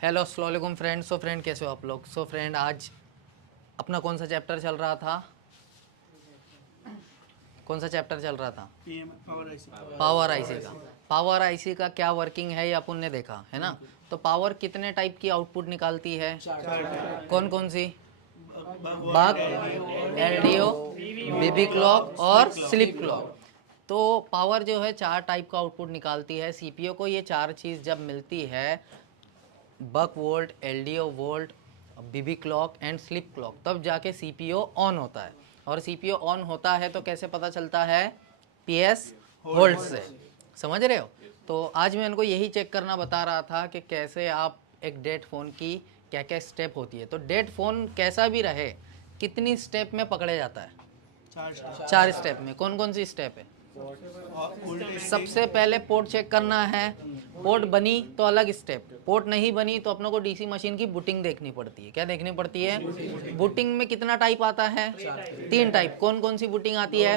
Hello अस्सलाम वालेकुम friend. So friend कैसे हो आप लोग। सो फ्रेंड आज अपना कौन सा चैप्टर चल रहा था? कौन सा चैप्टर चल रहा था? पावर आईसी का। पावर आईसी का क्या वर्किंग है ये अपन ने देखा है ना। तो पावर कितने टाइप की आउटपुट निकालती है? कौन कौन सी? बक, एलडीओ, बीबी क्लॉक और स्लिप क्लॉक। तो पावर जो है 4 टाइप का आउटपुट निकालती है सीपीयू को। ये 4 चीज़ जब मिलती है, buck volt, LDO volt, BB clock and slip clock, तब जाके सीपीयू ऑन होता है। और सीपीयू ऑन होता है तो कैसे पता चलता है? पीएस होल्ड से। समझ रहे हो? तो आज मैं इनको यही चेक करना बता रहा था कि कैसे आप एक डेट फ़ोन की क्या क्या स्टेप होती है। तो डेट फ़ोन कैसा भी रहे कितनी स्टेप में पकड़े जाता है? 4 स्टेप में। कौन कौन सी स्टेप है? सबसे पहले पोर्ट चेक करना है। पोर्ट बनी तो अलग स्टेप, पोर्ट नहीं बनी तो अपनों को डीसी मशीन की बूटिंग देखनी पड़ती है। क्या देखनी पड़ती है? बूटिंग में कितना टाइप आता है? 3 टाइप। कौन कौन सी बूटिंग आती है?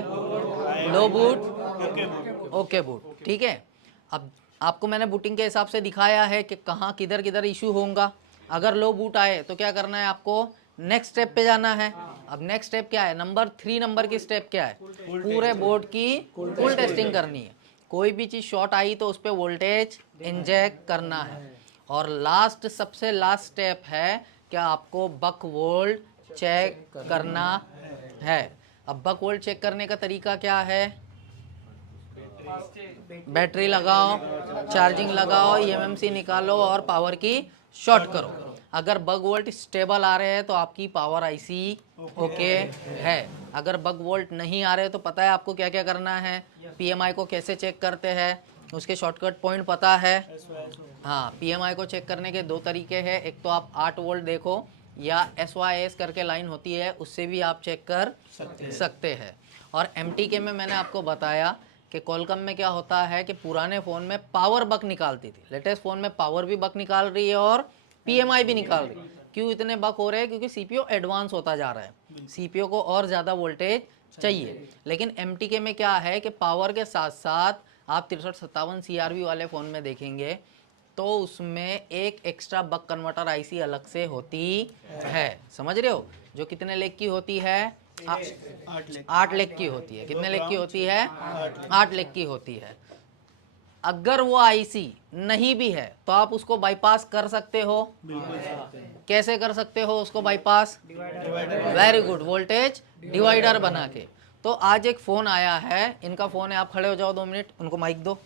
लो बूट, ओके बूट। ठीक है। अब आपको मैंने बूटिंग के हिसाब से दिखाया है कि कहाँ किधर किधर इशू होगा। अगर लो बूट आए तो क्या करना है आपको? नेक्स्ट स्टेप पे जाना है। अब नेक्स्ट स्टेप क्या है? नंबर 3 नंबर की स्टेप क्या है? पूरे बोर्ड की फुल टेस्टिंग करनी है। कोई भी चीज़ शॉर्ट आई तो उस पर वोल्टेज इंजेक्ट करना है। और लास्ट, सबसे लास्ट स्टेप है कि आपको बक वोल्ट चेक करना है। अब बक वोल्ट चेक करने का तरीका क्या है? बैटरी लगाओ, चार्जिंग लगाओ, ईएमएमसी निकालो और पावर की शॉर्ट करो। अगर बग वोल्ट स्टेबल आ रहे हैं तो आपकी पावर आईसी ओके है। अगर बग वोल्ट नहीं आ रहे तो पता है आपको क्या क्या करना है? पीएमआई को कैसे चेक करते हैं, उसके शॉर्टकट पॉइंट पता है? हाँ, पीएमआई को चेक करने के 2 तरीके हैं। एक तो आप 8 वोल्ट देखो या SYS करके लाइन होती है, उससे भी आप चेक कर सकते हैं। और एमटीके में मैंने आपको बताया कि कॉलकम में क्या होता है कि पुराने फ़ोन में पावर बक निकालती थी, लेटेस्ट फ़ोन में पावर भी बक निकाल रही है और पीएमआई भी निकाल रही है। क्यों इतने बक हो रहे हैं? क्योंकि सीपीयू एडवांस होता जा रहा है, सीपीयू को और ज़्यादा वोल्टेज चाहिए। लेकिन एमटीके में क्या है कि पावर के साथ साथ आप 6357 CRV वाले फ़ोन में देखेंगे तो उसमें एक एक्स्ट्रा बक कन्वर्टर आईसी अलग से होती है। समझ रहे हो? जो कितने लेग की होती है? 8 लेग की होती है। कितने लेग की होती है? 8 लेग की होती है। अगर वो आईसी नहीं भी है तो आप उसको बाईपास कर सकते हो। कैसे कर सकते हो उसको bypass? Very good, voltage divider बना के। तो आज एक फ़ोन आया है, इनका फ़ोन है। आप खड़े हो जाओ 2 मिनट, उनको माइक दो।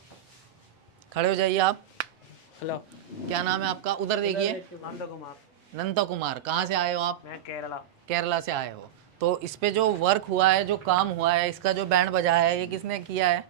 खड़े हो जाइए आप। हेलो, क्या नाम है आपका? उधर देखिए। नंद कुमार। नंदा कुमार। कहाँ से आए हो आप? मैं केरला। केरला से आए हो। तो इस पे जो वर्क हुआ है, जो काम हुआ है, इसका जो बैंड बजा है, ये किसने किया है?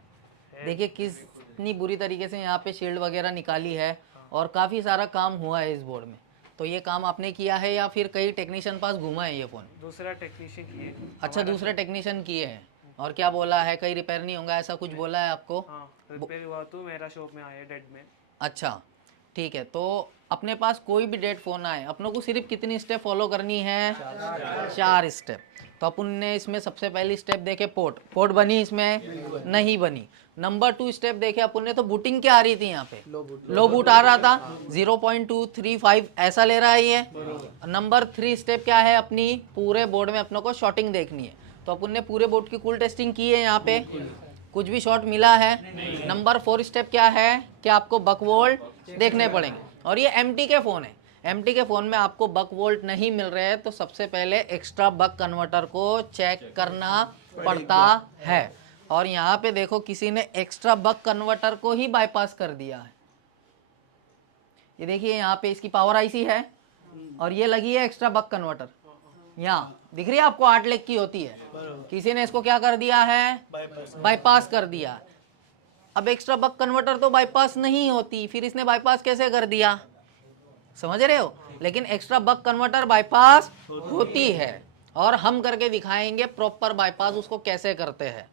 देखिए कितनी बुरी तरीके से यहाँ पे शील्ड वगैरह निकाली है और काफ़ी सारा काम हुआ है इस बोर्ड में। तो ये काम आपने किया है या फिर कई टेक्नीशियन पास घूमा है ये फ़ोन? दूसरा टेक्नीशियन किए। अच्छा, दूसरे टेक्नीशियन किए हैं। और क्या बोला है? कहीं रिपेयर नहीं होगा ऐसा कुछ बोला है आपको? हाँ, रिपेयर हुआ तो मेरा शॉप में आया डेड में। अच्छा ठीक है। तो अपने पास कोई भी डेट फ़ोन आए, अपनों को सिर्फ कितनी स्टेप फॉलो करनी है? 4 स्टेप। तो अपन ने इसमें सबसे पहली स्टेप देखे पोर्ट बनी, इसमें नहीं बनी। नंबर 2 स्टेप देखे अपन ने तो बूटिंग क्या आ रही थी? यहाँ पे लो बूट आ रहा था। 0.235 ऐसा ले रहा है ये। नंबर 3 स्टेप क्या है? अपनी पूरे बोर्ड में अपनों को शॉर्टिंग देखनी है। तो अपन ने पूरे बोर्ड की कुल टेस्टिंग की है। यहाँ पे कुछ भी शॉर्ट मिला है? नंबर 4 स्टेप क्या है कि आपको बक वोल्ट देखने पड़ेंगे। और ये एमटी के फ़ोन है। एमटी के फ़ोन में आपको बक वोल्ट नहीं मिल रहे हैं तो सबसे पहले एक्स्ट्रा बक कन्वर्टर को चेक करना पड़ता है। और यहाँ पे देखो किसी ने एक्स्ट्रा बक कन्वर्टर को ही बाईपास कर दिया है। ये देखिए यहाँ पे इसकी पावर आईसी है और ये लगी है एक्स्ट्रा बक कन्वर्टर। यहाँ दिख रही है आपको? 8 लेग की होती है। किसी ने इसको क्या कर दिया है? बाईपास कर दिया। अब एक्स्ट्रा बक कन्वर्टर तो बाईपास नहीं होती, फिर इसने बाईपास कैसे कर दिया? समझ रहे हो? लेकिन एक्स्ट्रा बक कन्वर्टर बाईपास होती है और हम करके दिखाएंगे प्रॉपर बाईपास उसको कैसे करते हैं।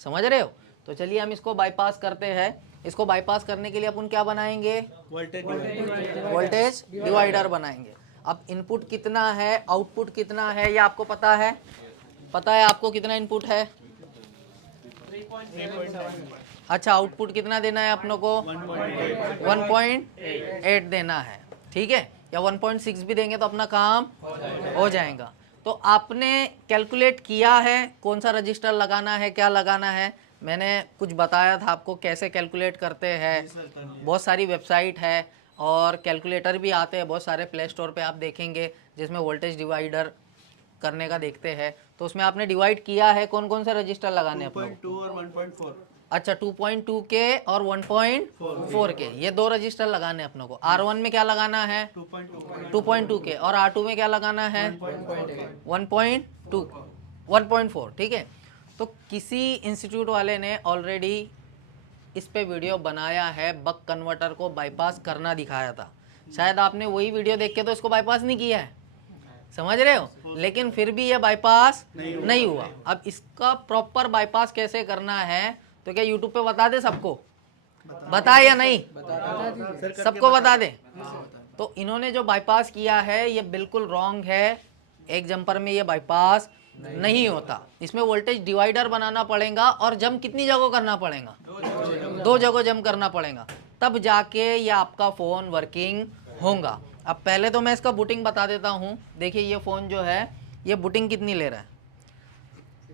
समझ रहे हो? तो चलिए हम इसको बाईपास करते हैं। इसको बाईपास करने के लिए अपन क्या बनाएंगे? वोल्टेज डिवाइडर बनाएंगे। अब इनपुट कितना है, आउटपुट कितना है, ये आपको पता है? पता है आपको कितना इनपुट है? 3.7। अच्छा, आउटपुट कितना देना है अपनों को? 1.8 देना है। ठीक है। या 1.6 भी देंगे तो अपना काम हो जाएगा। तो आपने कैलकुलेट किया है कौन सा रजिस्टर लगाना है, क्या लगाना है, मैंने कुछ बताया था आपको कैसे कैलकुलेट करते हैं। बहुत सारी वेबसाइट है और कैलकुलेटर भी आते हैं बहुत सारे, प्ले स्टोर पे आप देखेंगे जिसमें वोल्टेज डिवाइडर करने का देखते हैं। तो उसमें आपने डिवाइड किया है कौन कौन से रजिस्टर लगाने हैं अपने को। 2.2 और 1.4। अच्छा 2.2 के और 1.4 के, ये दो रजिस्टर लगाने हैं अपने को। R1 में क्या लगाना है 2.2 के, और R2 में क्या लगाना है 1.2 1.4। ठीक है, तो किसी इंस्टीट्यूट वाले ने ऑलरेडी इस पे वीडियो बनाया है, बक कन्वर्टर को बाईपास करना दिखाया था। शायद आपने वही वीडियो देख के तो इसको बाईपास नहीं किया है, समझ रहे हो, लेकिन फिर भी ये बाईपास नहीं हुआ। अब इसका प्रॉपर बाईपास कैसे करना है तो क्या यूट्यूब पे बता दे सबको, बताए या नहीं, सबको बता दे। तो इन्होंने जो बाईपास किया है ये बिल्कुल रॉन्ग है, एक जंपर में ये बाईपास नहीं होता। इसमें वोल्टेज डिवाइडर बनाना पड़ेगा और जम कितनी जगह करना पड़ेगा, 2 जगह जम करना पड़ेगा, तब जाके ये आपका फ़ोन वर्किंग होगा। अब पहले तो मैं इसका बूटिंग बता देता हूँ। देखिए ये फ़ोन जो है ये बूटिंग कितनी ले रहा है,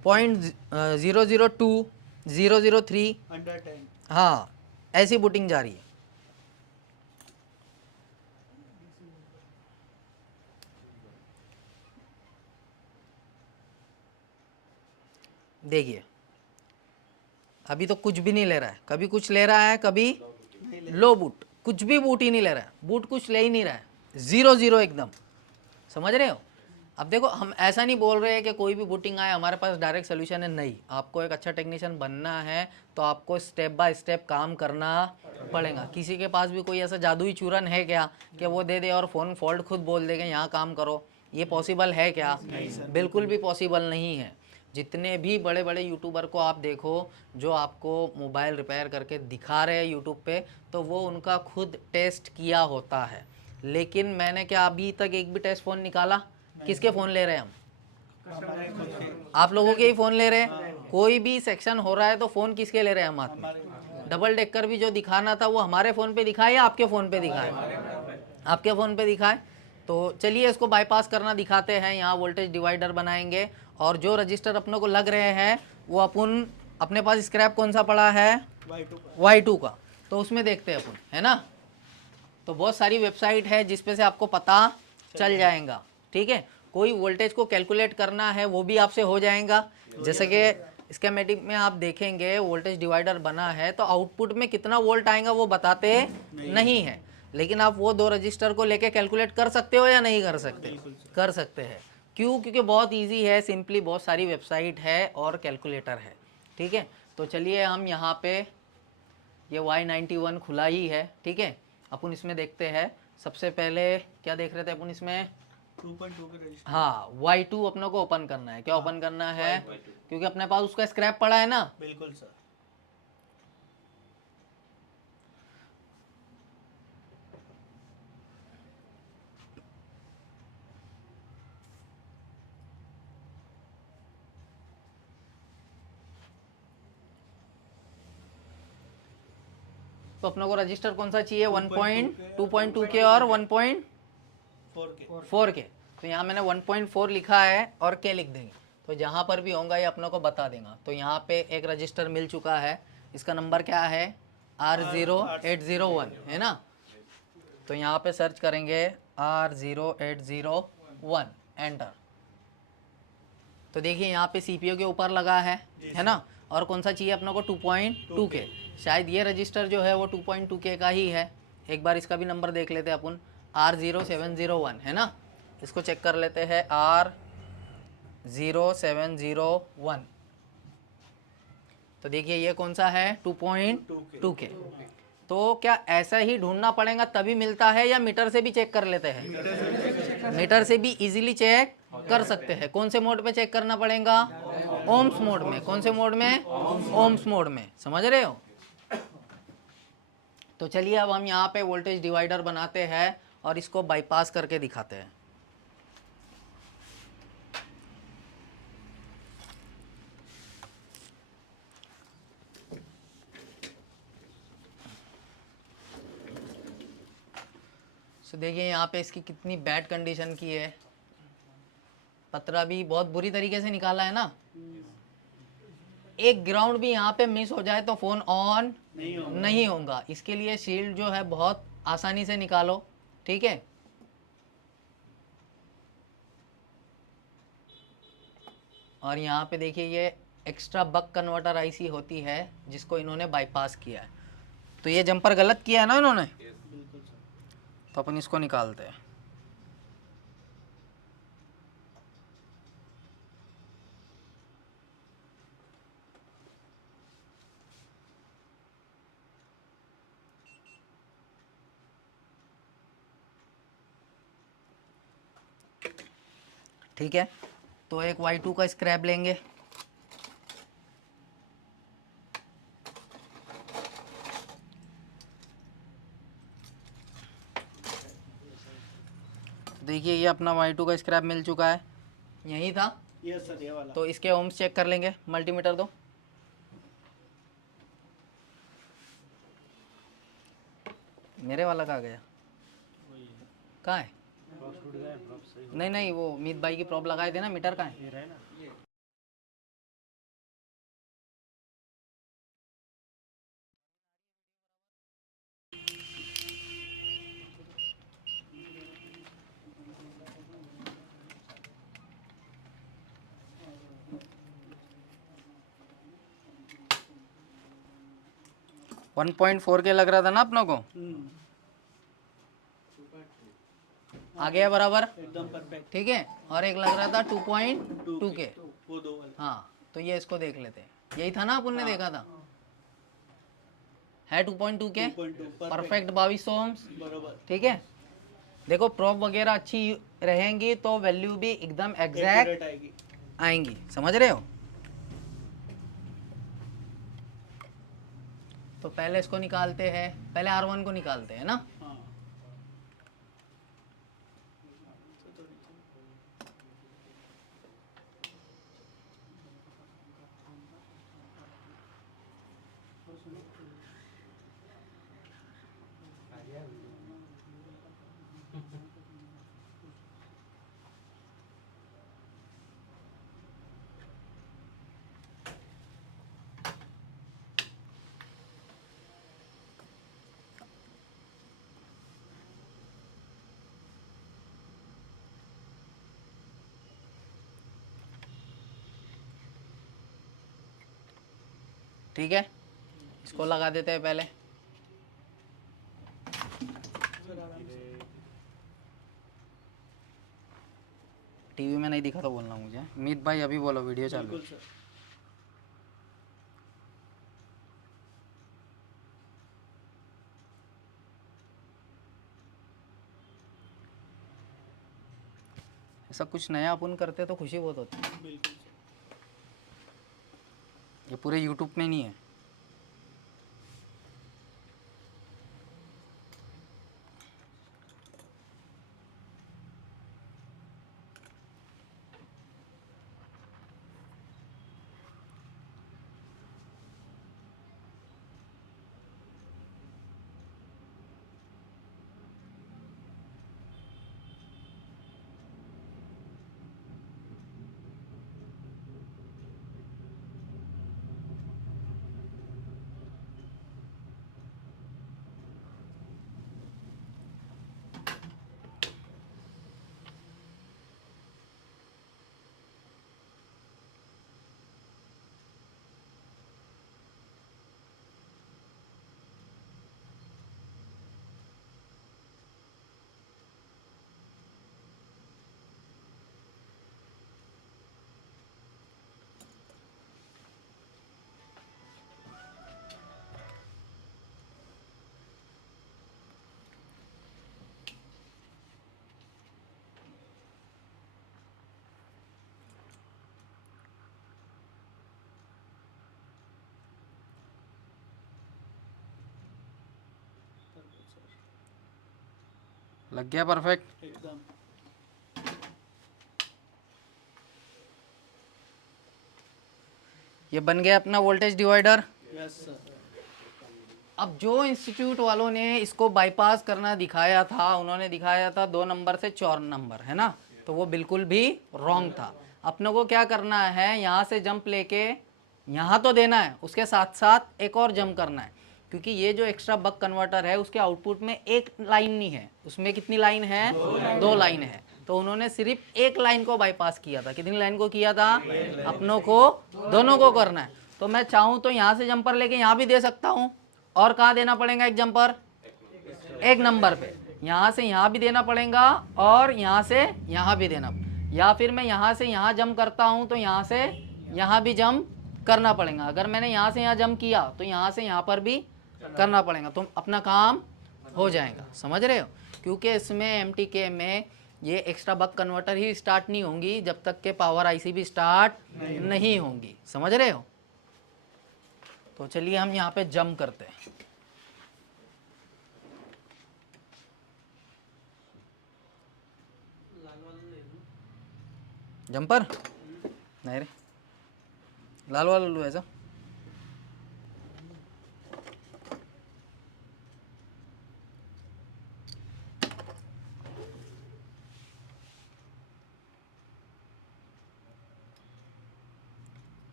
0.002 003 अंडर 10। हाँ, ऐसी बूटिंग जा रही है। देखिए अभी तो कुछ भी नहीं ले रहा है, कभी कुछ ले रहा है, कभी लो बूट, कुछ भी बूट ही नहीं ले रहा है, बूट कुछ ले ही नहीं रहा है, 0 एकदम, समझ रहे हो। अब देखो हम ऐसा नहीं बोल रहे हैं कि कोई भी बूटिंग आए हमारे पास डायरेक्ट सोल्यूशन है, नहीं। आपको एक अच्छा टेक्नीशियन बनना है तो आपको स्टेप बाय स्टेप काम करना पड़ेगा। किसी के पास भी कोई ऐसा जादुई चूरन है क्या कि वो दे दे और फ़ोन फॉल्ट खुद बोल देगा यहाँ काम करो, ये पॉसिबल है क्या, बिल्कुल भी पॉसिबल नहीं है। जितने भी बड़े बड़े यूट्यूबर को आप देखो जो आपको मोबाइल रिपेयर करके दिखा रहे हैं यूट्यूब पे, तो वो उनका खुद टेस्ट किया होता है। लेकिन मैंने क्या अभी तक एक भी टेस्ट फ़ोन निकाला, किसके फ़ोन ले रहे हैं हम, आप लोगों के ही फ़ोन ले रहे हैं। कोई भी सेक्शन हो रहा है तो फ़ोन किसके ले रहे हैं हम हाथ में। डबल डेकर भी जो दिखाना था वो हमारे फ़ोन पे दिखाए या आपके फ़ोन पे दिखाए, आपके फ़ोन पे दिखाए। तो चलिए इसको बाईपास करना दिखाते हैं। यहाँ वोल्टेज डिवाइडर बनाएंगे और जो रजिस्टर अपने को लग रहे हैं वो अपन, अपने पास स्क्रैप कौन सा पड़ा है Y2 का, तो उसमें देखते हैं अपन, है ना। तो बहुत सारी वेबसाइट है जिस पे से आपको पता चल जाएगा। ठीक है, कोई वोल्टेज को कैलकुलेट करना है वो भी आपसे हो जाएगा। जैसे कि स्कीमेटिक में आप देखेंगे वोल्टेज डिवाइडर बना है तो आउटपुट में कितना वोल्ट आएगा वो बताते नहीं है, लेकिन आप वो 2 रजिस्टर को लेके कैलकुलेट कर सकते हो या नहीं कर सकते, कर सकते हैं। क्यों, क्योंकि बहुत ईजी है, सिंपली बहुत सारी वेबसाइट है और कैलकुलेटर है। ठीक है, तो चलिए हम यहाँ पे ये Y91 खुला ही है। ठीक है, अपन इसमें देखते हैं। सबसे पहले क्या देख रहे थे अपन इसमें, 2.2 के रजिस्टर। हाँ Y2 अपने को ओपन करना है। क्या ओपन करना है, क्योंकि अपने पास उसका स्क्रैप पड़ा है ना। बिल्कुल सर। तो अपने को रजिस्टर कौन सा चाहिए, 2.2 के और 1.4 के। तो यहाँ मैंने 1.4 लिखा है और के लिख देंगे, तो जहाँ पर भी होगा ये अपने को बता देगा। तो यहाँ पे एक रजिस्टर मिल चुका है, इसका नंबर क्या है R0801, है ना। तो यहाँ पे सर्च करेंगे R0801, एंटर। तो देखिए यहाँ पे सीपीयू के ऊपर लगा है ना। और कौन सा चाहिए अपने को, 2.2 के। शायद ये रजिस्टर जो है वो 2.2 के का ही है। एक बार इसका भी नंबर देख लेते हैं अपन, R0701, है ना। इसको चेक कर लेते हैं, R0701। तो देखिए ये कौन सा है, 2.2 के। तो क्या ऐसा ही ढूंढना पड़ेगा तभी मिलता है या मीटर से भी चेक कर लेते हैं, मीटर से भी इजीली चेक कर सकते हैं। कौन से मोड पे चेक करना पड़ेगा, ओम्स मोड में। कौन से मोड में, ओम्स मोड में, समझ रहे हो। तो चलिए अब हम यहाँ पे वोल्टेज डिवाइडर बनाते हैं और इसको बाईपास करके दिखाते हैं। तो देखिए यहाँ पे इसकी कितनी बैड कंडीशन की है, पतरा भी बहुत बुरी तरीके से निकाला है ना। एक ग्राउंड भी यहाँ पे मिस हो जाए तो फ़ोन ऑन नहीं होगा। इसके लिए शील्ड जो है बहुत आसानी से निकालो, ठीक है। और यहाँ पे देखिए ये एक्स्ट्रा बक कन्वर्टर आईसी होती है जिसको इन्होंने बाईपास किया है। तो ये जंपर गलत किया है ना इन्होंने, बिल्कुल सर। तो अपन इसको निकालते हैं। ठीक है, तो एक Y2 का स्क्रैप लेंगे। देखिए ये अपना Y2 का स्क्रैप मिल चुका है, यही था। यस सर, ये वाला। तो इसके ओम्स चेक कर लेंगे। मल्टीमीटर दो। मेरे वाला कहाँ गया, कहाँ है? नहीं नहीं, वो मीत भाई की प्रॉब लगाए थे ना, मीटर कहाँ है? हम्म। 1.4 के लग रहा था ना अपनों को, आ गया बराबर, एकदम परफेक्ट। ठीक है। और एक लग रहा था 2.2 के, वो दो वाला। हाँ। तो ये इसको देख लेते हैं, यही था ना अपन ने देखा था, है 2.2 के, 2.2 परफेक्ट 2200 ओम्स, बरोबर। ठीक है। देखो प्रॉप वगैरह अच्छी रहेंगी तो वैल्यू भी एकदम एग्जैक्ट एक्यूरेट आएगी। आएंगी, समझ रहे हो। तो पहले इसको निकालते हैं, पहले R1 को निकालते हैं ना। हाँ। ठीक है, इसको लगा देते हैं पहले। टीवी में नहीं दिखा तो बोलना मुझे। मीत भाई अभी बोलो, वीडियो चालू है। बिल्कुल सर। ऐसा कुछ नया अपन करते तो खुशी बहुत होती। बिल्कुल सर। ये पूरे यूट्यूब में नहीं है। लग गया परफेक्ट। एकदम। ये बन गया अपना वोल्टेज डिवाइडर। Yes sir. अब जो इंस्टीट्यूट वालों ने इसको बाईपास करना दिखाया था, उन्होंने दिखाया था 2 नंबर से 4 नंबर, है ना, तो वो बिल्कुल भी रॉन्ग था। अपने को क्या करना है, यहाँ से जंप लेके यहाँ तो देना है, उसके साथ साथ एक और जंप करना है, क्योंकि ये जो एक्स्ट्रा बक कन्वर्टर है उसके आउटपुट में एक लाइन नहीं है, उसमें कितनी लाइन है, 2 लाइन है। तो उन्होंने सिर्फ एक लाइन को बाईपास किया था। कितनी लाइन को किया था, अपनों को दोनों को करना है। तो मैं चाहूँ तो यहाँ से जंपर लेके यहाँ भी दे सकता हूँ, और कहाँ देना पड़ेगा एक जंपर, 1 नंबर पे, यहाँ से यहाँ भी देना पड़ेगा और यहाँ से यहाँ भी देना, या फिर मैं यहाँ से यहाँ जंप करता हूँ तो यहाँ से यहाँ भी जंप करना पड़ेगा। अगर मैंने यहाँ से यहाँ जंप किया तो यहाँ से यहाँ पर भी करना पड़ेगा, तो अपना काम हो जाएगा। समझ रहे हो, क्योंकि इसमें एमटीके में ये एक्स्ट्रा बक कन्वर्टर ही स्टार्ट नहीं होंगी जब तक के पावर आईसी भी स्टार्ट नहीं होंगी। समझ रहे हो, तो चलिए हम यहाँ पे जंप करते हैं। जंपर नहीं रे, लाल वाला लो ऐसा।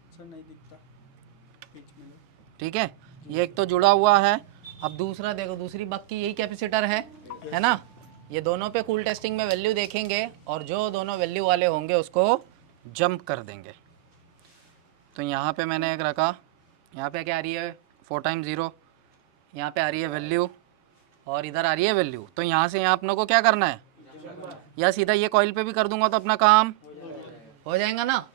सर नहीं दिखता बीच में। ठीक है, ये एक तो जुड़ा हुआ है। अब दूसरा देखो, दूसरी बक की यही कैपेसिटर है ना। ये दोनों पे कूल टेस्टिंग में वैल्यू देखेंगे और जो दोनों वैल्यू वाले होंगे उसको जंप कर देंगे। तो यहाँ पे मैंने एक रखा, यहाँ पे क्या आ रही है 4 टाइम्स 0, यहाँ पे आ रही है वैल्यू और इधर आ रही है वैल्यू। तो यहाँ से यहाँ अपनों को क्या करना है, या सीधा ये कॉइल पे भी कर दूंगा तो अपना काम हो जाएगा ना।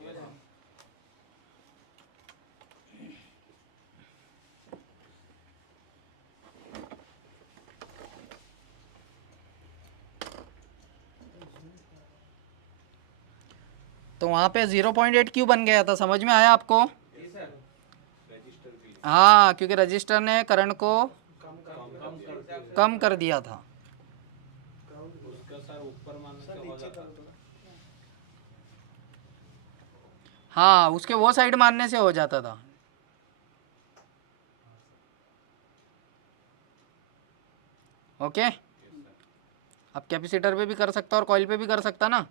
तो वहाँ पे 0.8 क्यों बन गया था, समझ में आया आपको? हाँ, क्योंकि रजिस्टर ने करंट को कम कर दिया था। हाँ, उसके वो साइड मारने से हो जाता था। ओके, अब कैपेसिटर पे भी कर सकता और कॉइल पे भी कर सकता ना।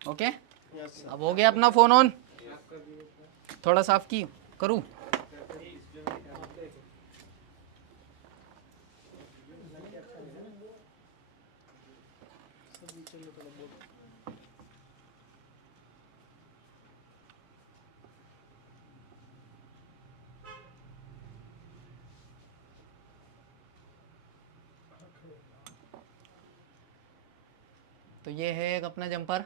Okay, yes sir. अब हो गया अपना फ़ोन ऑन। थोड़ा साफ की करूँ। तो ये है एक अपना जंपर,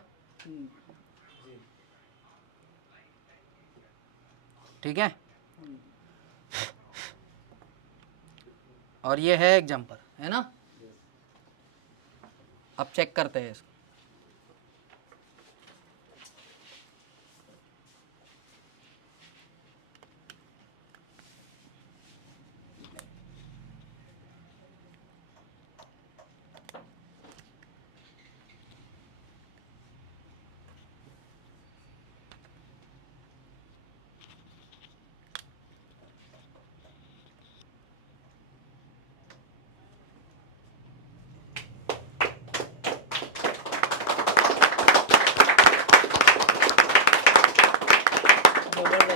ठीक है, और ये है एक जंपर, है ना। अब चेक करते हैं इसको।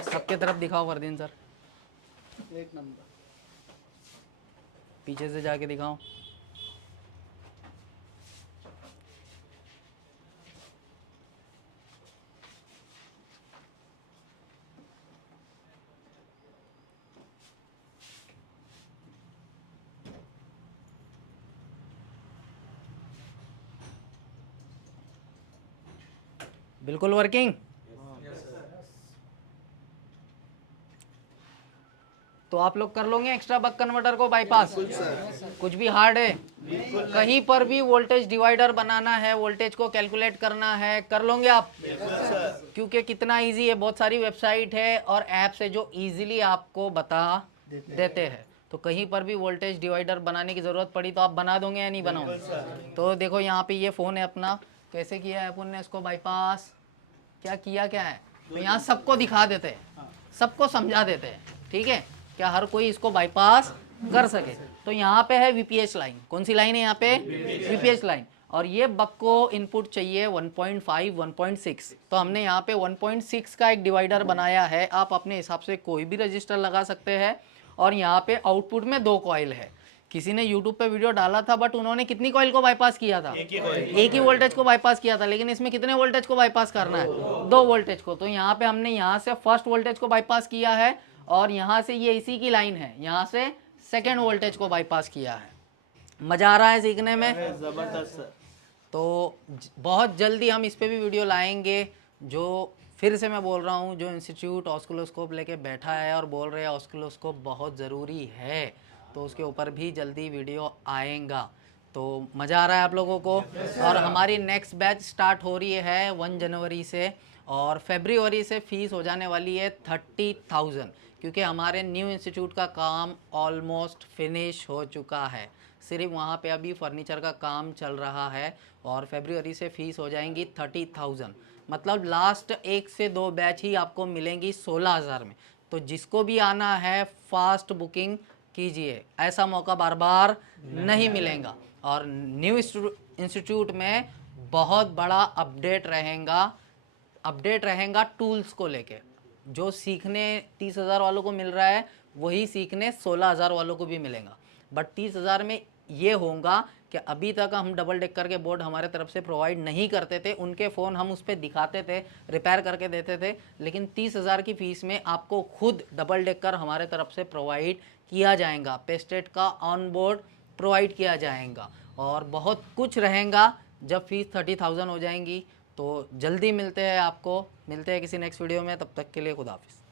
सबके तरफ दिखाओ फरदीन सर, 1 नंबर। पीछे से जाके दिखाओ। बिल्कुल वर्किंग। तो आप लोग कर लोगे एक्स्ट्रा बक कन्वर्टर को बाईपास? कुछ भी हार्ड है? कहीं पर भी वोल्टेज डिवाइडर बनाना है, वोल्टेज को कैलकुलेट करना है, कर लोगे आप? क्योंकि कितना इजी है, बहुत सारी वेबसाइट है और ऐप्स है जो इजीली आपको बता देते हैं। तो कहीं पर भी वोल्टेज डिवाइडर बनाने की ज़रूरत पड़ी तो आप बना दोगे या नहीं बनाओगे? तो देखो यहाँ पे ये फ़ोन है अपना, कैसे किया है अपन ने इसको बाईपास, क्या किया क्या है, तो यहाँ सबको दिखा देते हैं, सबको समझा देते हैं, ठीक है, क्या हर कोई इसको बाईपास कर सके। तो यहाँ पे है वीपीएस लाइन, कौन सी लाइन है यहाँ पे? VPS line. और ये बक को इनपुट चाहिए 1.5 1.6, तो हमने यहाँ पे 1.6 का एक डिवाइडर बनाया है। आप अपने हिसाब से कोई भी रजिस्टर लगा सकते हैं। और यहाँ पे आउटपुट में 2 कॉइल है। किसी ने यूट्यूब पे वीडियो डाला था बट उन्होंने कितनी कॉइल को बाईपास किया था? एक ही वोल्टेज को बाईपास किया था, लेकिन इसमें कितने वोल्टेज को बाईपास करना है? 2 वोल्टेज को। तो यहाँ पे हमने यहाँ से फर्स्ट वोल्टेज को बाईपास किया है और यहाँ से ये इसी की लाइन है, यहाँ से सेकेंड वोल्टेज को बाईपास किया है। मज़ा आ रहा है सीखने में? जबरदस्त सर। तो बहुत जल्दी हम इस पे भी वीडियो लाएंगे। जो फिर से मैं बोल रहा हूँ, जो इंस्टीट्यूट ऑस्किलोस्कोप लेके बैठा है और बोल रहे हैं ऑस्किलोस्कोप बहुत ज़रूरी है, तो उसके ऊपर भी जल्दी वीडियो आएगा। तो मज़ा आ रहा है आप लोगों को? और हमारी नेक्स्ट बैच स्टार्ट हो रही है 1 जनवरी से और फरवरी से फ़ीस हो जाने वाली है 30,000, क्योंकि हमारे न्यू इंस्टीट्यूट का काम ऑलमोस्ट फिनिश हो चुका है। सिर्फ वहाँ पे अभी फर्नीचर का काम चल रहा है और फरवरी से फ़ीस हो जाएंगी 30,000। मतलब लास्ट 1 से 2 बैच ही आपको मिलेंगी 16,000 में। तो जिसको भी आना है फास्ट बुकिंग कीजिए, ऐसा मौका बार बार नहीं मिलेगा। और न्यू इंस्टीट्यूट में बहुत बड़ा अपडेट रहेगा टूल्स को लेके। जो सीखने 30,000 वालों को मिल रहा है वही सीखने 16,000 वालों को भी मिलेगा। बट 30,000 में ये होगा कि अभी तक हम डबल डेकर के बोर्ड हमारे तरफ से प्रोवाइड नहीं करते थे, उनके फ़ोन हम उस पर दिखाते थे, रिपेयर करके देते थे, लेकिन 30,000 की फ़ीस में आपको खुद डबल डेकर हमारे तरफ से प्रोवाइड किया जाएगा, पेस्टेड का ऑन बोर्ड प्रोवाइड किया जाएगा और बहुत कुछ रहेगा जब फ़ीस 30,000 हो जाएंगी। तो जल्दी मिलते हैं, आपको मिलते हैं किसी नेक्स्ट वीडियो में, तब तक के लिए खुदा हाफिज़।